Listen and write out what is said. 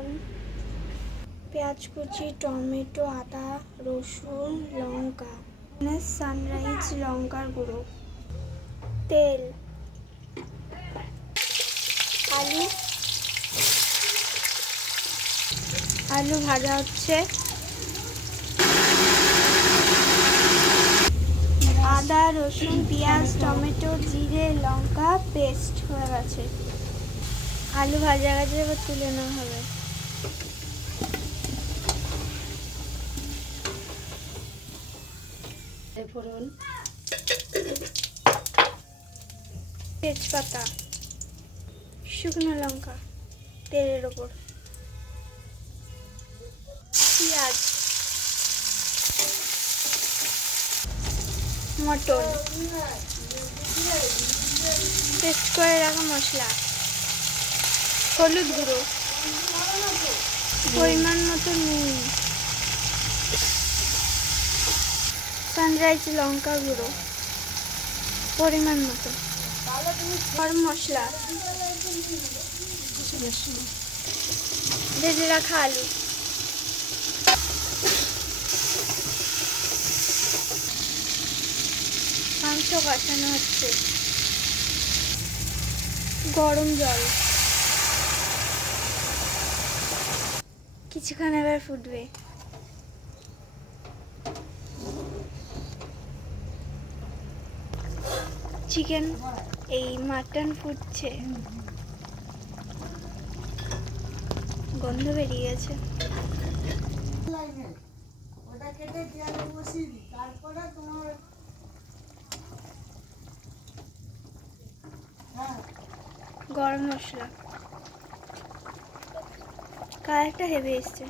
পাঁচফোড়ন, পেঁয়াজ কুচি, টমেটো, আদা, রসুন, লঙ্কা, সানরাইজ লঙ্কার গুঁড়ো, তেল, আলু আলু ভাজা হচ্ছে, আদা, রসুন, পেঁয়াজ, টমেটো, জিরে, লঙ্কা পেস্ট হয়ে গেছে। আলু ভাজা গেছে, এবার তুলে নেওয়া হবে। ফোড়ন, তেজপাতা, শুকনো লঙ্কা তেলের ওপর, পেঁয়াজ, মটন, পেস্ট করে রাখা মশলা, হলুদ গুঁড়ো, পরিমাণ মতো নুন, সানরাইজ লঙ্কা গুঁড়ো পরিমাণ মতো, গরম মশলা, ভেজে রাখা আলু, মাংস কষানো হচ্ছে, গরম জল, কিছুক্ষণ এবার ফুটবে। চিকেন এই মাটন ফুটছে, গন্ধ বেরিয়ে গেছে। গরম মশলা, কালারটা হেভি এসছে।